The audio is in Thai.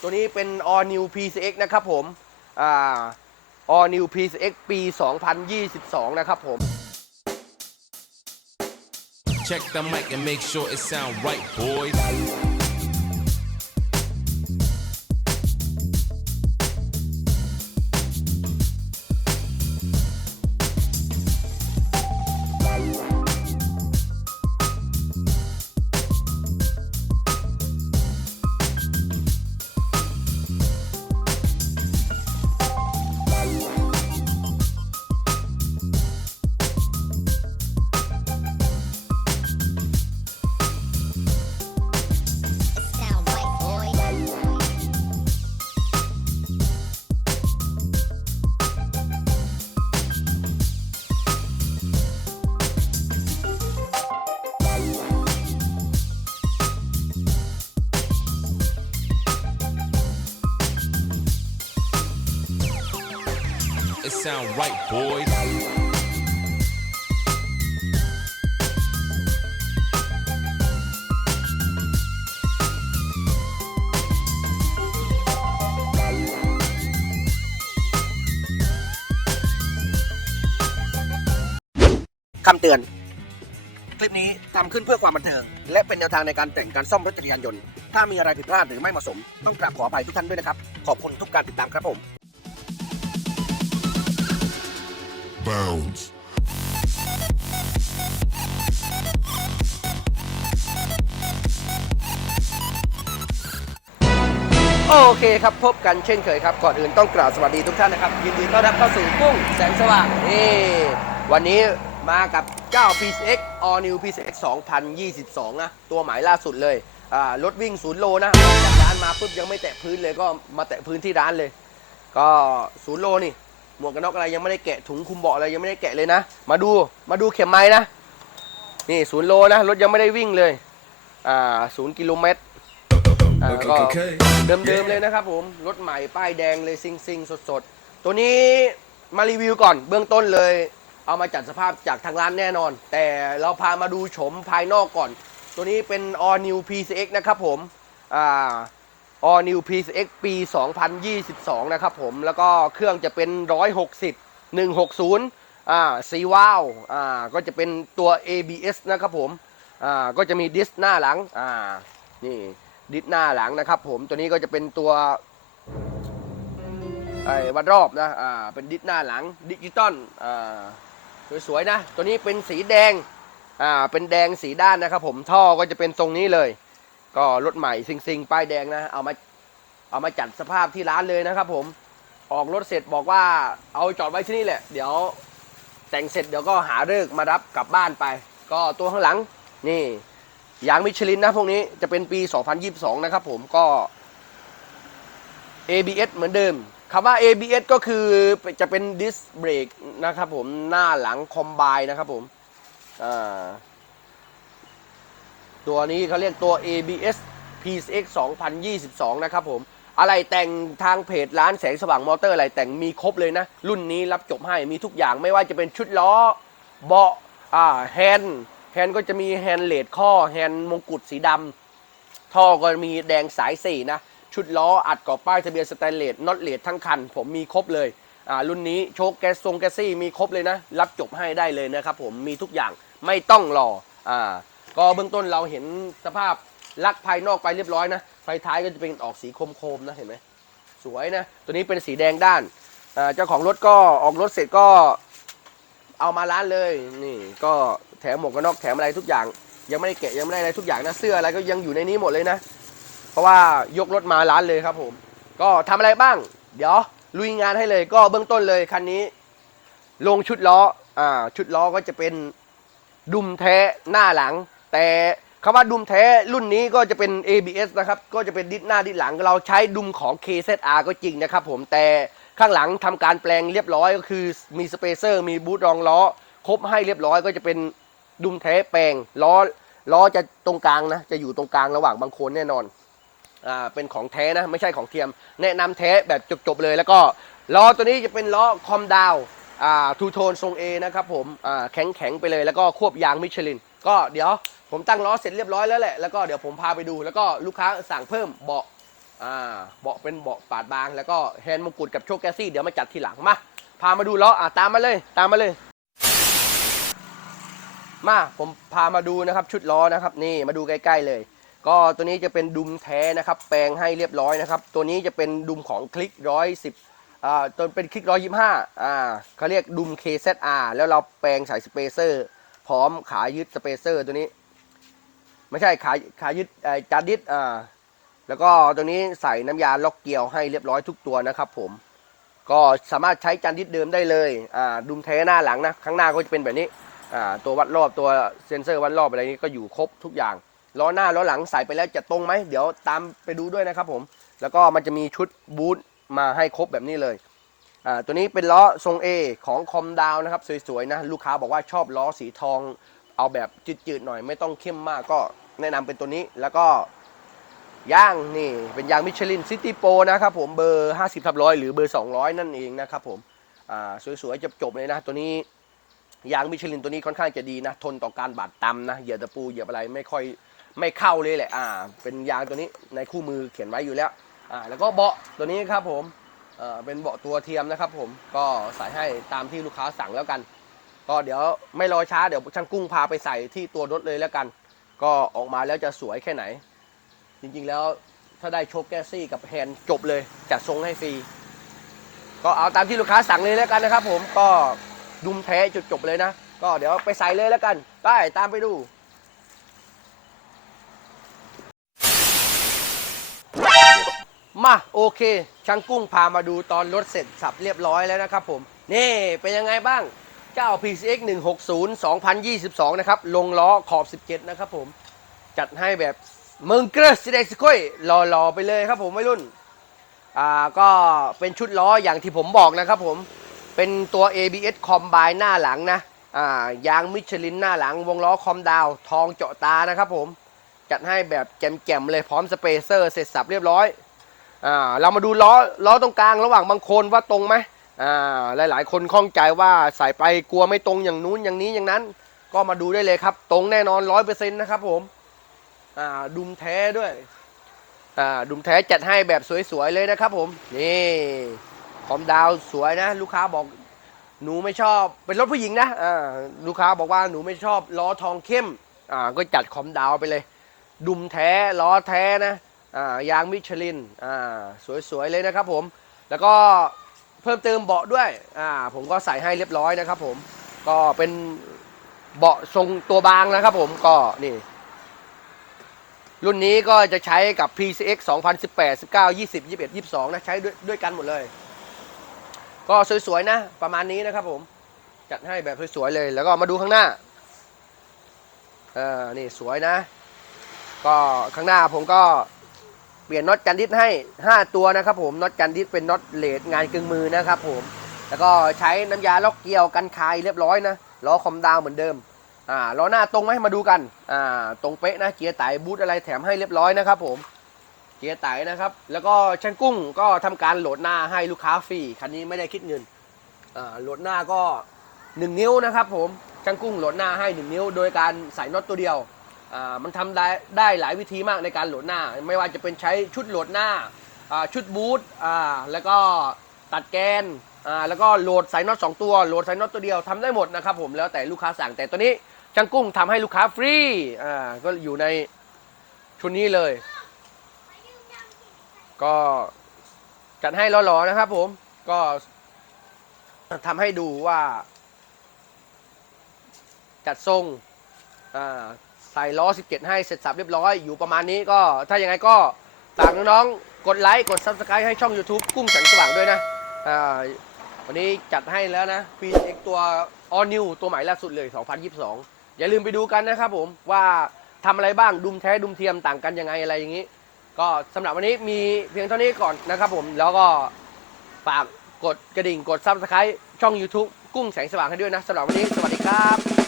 ตัวนี้เป็น All New PCX นะครับผมอ่า All New PCX ปี 2022 นะครับผม Check the mic and make sure it sound right, boys. Sound right, boys. คำเตือน คลิปนี้ทำขึ้นเพื่อความบันเทิง และเป็นแนวทางในการแต่งการซ่อมรถจักรยานยนต์ ถ้ามีอะไรผิดพลาดหรือไม่เหมาะสม ต้องกราบขออภัยทุกท่านด้วยนะครับ ขอบคุณทุกการติดตามครับผม Bounds. โอเคครับพบกันเช่นเคยครับ ก่อนอื่นต้องกราบสวัสดีทุกท่านนะครับ ยินดีต้อนรับเข้าสู่กุ้งแสงสว่างนี่วันนี้มากับเจ้า PCX All New PCX 2022 นะ ตัวหมายล่าสุดเลยอ่ารถวิ่งศูนย์โลนะออกจากร้านมาปุ๊บยังไม่แตะพื้นเลยก็มาแตะพื้นที่ร้านเลย ก็ศูนย์โลนี่ หมวกกันน็อกอะไรยังไม่ได้แกะถุงคุมเบาะอะไรยังไม่ได้แกะเลยนะ มาดูมาดูเข็มไม้นะ นี่ศูนย์โลนะรถยังไม่ได้วิ่งเลย อ่าศูนย์กิโลเมตรอ่าก็เดิมๆเลยนะครับผมรถใหม่ป้ายแดงเลยซิงซิงสดๆ ตัวนี้มารีวิวก่อนเบื้องต้นเลย เอามาจัดสภาพจากทางร้านแน่นอน แต่เราพามาดูโฉมภายนอกก่อน ตัวนี้เป็น All New PCX นะครับผมอ่า All New PCX ปี 2022 นะครับผม แล้วก็เครื่องจะเป็น 160 160 อ่าสีว้าว อ่า ก็จะเป็นตัว ABS นะครับผม อ่า ก็จะมีดิสหน้าหลัง อ่า นี่ดิสหน้าหลังนะครับผม ตัวนี้ก็จะเป็นตัวไอ้วัดรอบนะ อ่า เป็นดิสหน้าหลังดิจิตอล อ่า สวยๆนะ ตัวนี้เป็นสีแดง อ่า เป็นแดงสีด้านนะครับผม ท่อก็จะเป็นทรงนี้เลย ก็รถใหม่ซิงๆป้ายแดงนะ เอามาเอามาจัดสภาพที่ร้านเลยนะครับผมออกรถเสร็จบอกว่าเอาจอดไว้ที่นี่แหละ เดี๋ยวแต่งเสร็จเดี๋ยวก็หาเลิกมารับกลับบ้านไป ก็ตัวข้างหลังนี่ยางมิชลินนะพวกนี้จะเป็นปี 2022 นะครับผมก็ ABS เหมือนเดิมคำว่า ABS ก็คือจะเป็นดิสเบรกนะครับผมหน้าหลังคอมไบนะครับผมอ่า ตัวนี้เขาเรียกตัว ABS PCX 2022 นะครับผม อะไรแต่งทางเพจร้านแสงสว่างมอเตอร์อะไรแต่งมีครบเลยนะ รุ่นนี้รับจบให้มีทุกอย่างไม่ว่าจะเป็นชุดล้อ เบาะอ่าแฮนด์แฮนด์ก็จะมีแฮนด์เลดข้อแฮนด์มงกุฎสีดำท่อก็มีแดงสายสี่นะ ชุดล้ออัดกรอบป้ายทะเบียนสแตนเลสน็อตเลดทั้งคัน ผมมีครบเลยอ่ารุ่นนี้โชคแกสทรงแกซี่มีครบเลยนะ รับจบให้ได้เลยนะครับผมมีทุกอย่างไม่ต้องรออ่า ก็เบื้องต้นเราเห็นสภาพลักภายนอกไปเรียบร้อยนะไฟท้ายก็จะเป็นออกสีโคมๆนะเห็นไหมสวยนะ ตัวนี้เป็นสีแดงด้านเจ้าของรถก็ออกรถเสร็จก็เอามาร้านเลยนี่ก็แถมหมวกกันน็อกแถมอะไรทุกอย่าง ยังไม่ได้แกะยังไม่ได้อะไรทุกอย่างนะเสื้ออะไรก็ยังอยู่ในนี้หมดเลยนะ เพราะว่ายกรถมาร้านเลยครับผม ก็ทำอะไรบ้าง เดี๋ยวลุยงานให้เลยก็เบื้องต้นเลยคันนี้ ลงชุดล้ออ่าชุดล้อก็จะเป็นดุมแท้หน้าหลัง แต่คำว่าดุมแท้รุ่นนี้ก็จะเป็น ABS นะครับ ก็จะเป็นดิสหน้าดิสหลัง เราใช้ดุมของ KZR ก็จริงนะครับผม แต่ข้างหลังทำการแปลงเรียบร้อยก็คือมีสเปเซอร์ มีบูทรองล้อ ครบให้เรียบร้อยก็จะเป็นดุมแท้แปลงล้อล้อจะตรงกลางนะ จะอยู่ตรงกลางระหว่างบางโคนแน่นอน อ่า เป็นของแท้นะ ไม่ใช่ของเทียม แนะนำแท้แบบจบๆเลย แล้วก็ล้อตัวนี้จะเป็นล้อคอมดาว อ่า ทูโทนทรง A นะครับผม อ่า แข็งแข็งๆไปเลย แล้วก็ควบยางมิชลิน ก็เดี๋ยวผมตั้งล้อเสร็จเรียบร้อยแล้วแหละ แล้วก็เดี๋ยวผมพาไปดู แล้วก็ลูกค้าสั่งเพิ่มเบาะ อ่า เบาะเป็นเบาะปาดบาง แล้วก็แฮนด์มงกุฎกับโชคแกสซี่ เดี๋ยวมาจัดทีหลังมา พามาดูล้อ อะตามมาเลย ตามมาเลย มา ผมพามาดูนะครับ ชุดล้อนะครับ นี่ มาดูใกล้ ๆ เลย ก็ตัวนี้จะเป็นดุมแท้นะครับ แปลงให้เรียบร้อยนะครับ ตัวนี้จะเป็นดุมของคลิกร้อยสิบอ่าตัวเป็นคลิกร้อยยี่ห้าอ่าเขาเรียกดุม KZR แล้วเราแปลงใส่สเปเซอร์ พร้อมขายึดสเปเซอร์ตัวนี้ ไม่ใช่ขาขายึดจานดิสอ่าแล้วก็ตัวนี้ใส่น้ำยาล็อกเกียวให้เรียบร้อยทุกตัวนะครับผม ก็สามารถใช้จานดิสเดิมได้เลยอ่าดุมแท้หน้าหลังนะข้างหน้าก็จะเป็นแบบนี้อ่าตัววัดรอบตัวเซ็นเซอร์วัดรอบอะไรนี้ก็อยู่ครบทุกอย่างล้อหน้าล้อหลังใส่ไปแล้วจะตรงไหมเดี๋ยวตามไปดูด้วยนะครับผม แล้วก็มันจะมีชุดบูทมาให้ครบแบบนี้เลย ตัวนี้เป็นล้อทรง A ของคอมดาวนะครับสวยๆนะลูกค้าบอกว่าชอบล้อสีทองเอาแบบจืดๆหน่อยไม่ต้องเข้มมากก็แนะนำเป็นตัวนี้แล้วก็ย่างนี่เป็นยางมิชลินซิตี้โปนะครับผมเบอร์ 50ทับร้อยหรือเบอร์ 200 นั่นเองนะครับผมอ่าสวยๆจบๆเลยนะ ตัวนี้ยางมิชลินตัวนี้ค่อนข้างจะดีนะ ทนต่อการบาดตำนะเหยียบตะปูเหยียบอะไรไม่ค่อยไม่เข้าเลยแหละอ่าเป็นยางตัวนี้ในคู่มือเขียนไว้อยู่แล้วอ่าแล้วก็เบาะตัวนี้ครับผม เอ่อเป็นเบาะตัวเทียมนะครับผมก็ใส่ให้ตามที่ลูกค้าสั่งแล้วกัน ก็เดี๋ยวไม่รอช้าเดี๋ยวช่างกุ้งพาไปใส่ที่ตัวรถเลยแล้วกัน ก็ออกมาแล้วจะสวยแค่ไหน จริงๆแล้วถ้าได้โชคแกสซี่กับแฮนด์จบเลยจัดทรงให้ฟรี ก็เอาตามที่ลูกค้าสั่งเลยแล้วกันนะครับ ผมก็ดุมแท้จุดจบเลยนะ ก็เดี๋ยวไปใส่เลยแล้วกัน ได้ตามไปดู มาโอเคช่างกุ้งพามาดูตอนรถเสร็จสับเรียบร้อยแล้วนะครับผมนี่เป็นยังไงบ้างเจ้า PCX 160 2022 นะครับ ลงล้อขอบ 17 นะครับผม จัดให้แบบเมืองเกรสเด็กสก้อยรอๆ ไปเลยครับผมไม่รุ่น อ่าก็เป็นชุดล้ออย่างที่ผมบอกนะครับผม เป็นตัว ABS คอมไบหน้าหลังนะ อ่ายางมิชลินหน้าหลัง วงล้อคอมดาว ทองเจาะตานะครับผม จัดให้แบบแจ่มๆเลยพร้อมสเปเซอร์เสร็จสับเรียบร้อย อ่าเรามาดูล้อล้อตรงกลางระหว่างบางคนว่าตรงไหมอ่าหลายๆ คนข้องใจว่าใส่ไปกลัวไม่ตรงอย่างนู้นอย่างนี้อย่างนั้น ก็มาดูได้เลยครับ ตรงแน่นอนร้อยเปอร์เซ็นต์นะครับผมอ่าดุมแท้ด้วยอ่าดุมแท้จัดให้แบบสวยๆเลยนะครับผมนี่คอมดาวสวยนะ ลูกค้าบอกหนูไม่ชอบเป็นรถผู้หญิงนะอ่าลูกค้าบอกว่าหนูไม่ชอบล้อทองเข้มอ่าก็จัดคอมดาวไปเลย ดุมแท้ล้อแท้นะ ยางมิชลินสวยๆเลยนะครับผมแล้วก็เพิ่มเติมเบาะด้วยผมก็ใส่ให้เรียบร้อยนะครับผมก็เป็นเบาะทรงตัวบางนะครับผมก็นี่ รุ่นนี้ก็จะใช้กับ PCX 2018 19 20 21 22 นะใช้ด้วยด้วยกันหมดเลย ก็สวยๆนะประมาณนี้นะครับผมจัดให้แบบสวยๆเลย แล้วก็มาดูข้างหน้าเออนี่สวยนะ ก็ข้างหน้าผมก็ เปลี่ยนน็อตกันดิสให้ 5 ตัวนะครับผมน็อตกันดิสเป็นน็อตเลดงานกึ่งมือนะครับผมแล้วก็ใช้น้ำยาล็อกเกลียวกันคายเรียบร้อยนะล้อคอมดาวเหมือนเดิมอ่าล้อหน้าตรงไหมมาดูกันอ่าตรงเป๊ะนะเกียร์ไตบูทอะไรแถมให้เรียบร้อยนะครับผมเกียร์ไตนะครับ แล้วก็ช่างกุ้งก็ทำการโหลดหน้าให้ลูกค้าฟรีคันนี้ไม่ได้คิดเงินอ่าโหลดหน้าก็ 1 นิ้วนะครับผมช่างกุ้งโหลดหน้าให้ 1 นิ้ว โดยการใส่น็อตตัวเดียว มันทำได้ได้หลายวิธีมากในการโหลดหน้า ไม่ว่าจะเป็นใช้ชุดโหลดหน้าชุดบูทแล้วก็ตัดแกนแล้วก็โหลดสายน็อตสองตัวโหลดสายน็อตตัวเดียวทำได้หมดนะครับผมแล้วแต่ลูกค้าสั่งแต่ตัวนี้ช่างกุ้งทำให้ลูกค้าฟรีก็อยู่ในชุดนี้เลย ก็จัดให้หล่อๆนะครับผมก็ทำให้ดูว่า จัดทรงอ่า ส่ล้อ 17 ให้เสร็จสับเรียบร้อย อยู่ประมาณนี้ก็ถ้าอย่างไงก็ฝากน้องๆ กดไลค์ กด Subscribe ให้ช่อง YouTube กุ้งแสงสว่างด้วยนะวันนี้จัดให้แล้วนะ PX ตัว All New ตัวใหม่ล่าสุดเลย 2022 อย่าลืมไปดูกันนะครับผมว่าทำอะไรบ้างดุมแท้ดุมเทียมต่างกันยังไงอะไรอย่างนี้ ก็สำหรับวันนี้มีเพียงเท่านี้ก่อนนะครับผมแล้วก็ฝากกดกระดิ่งกด Subscribe ช่อง YouTube กุ้งแสงสว่างให้ด้วยนะสำหรับวันนี้สวัสดีครับ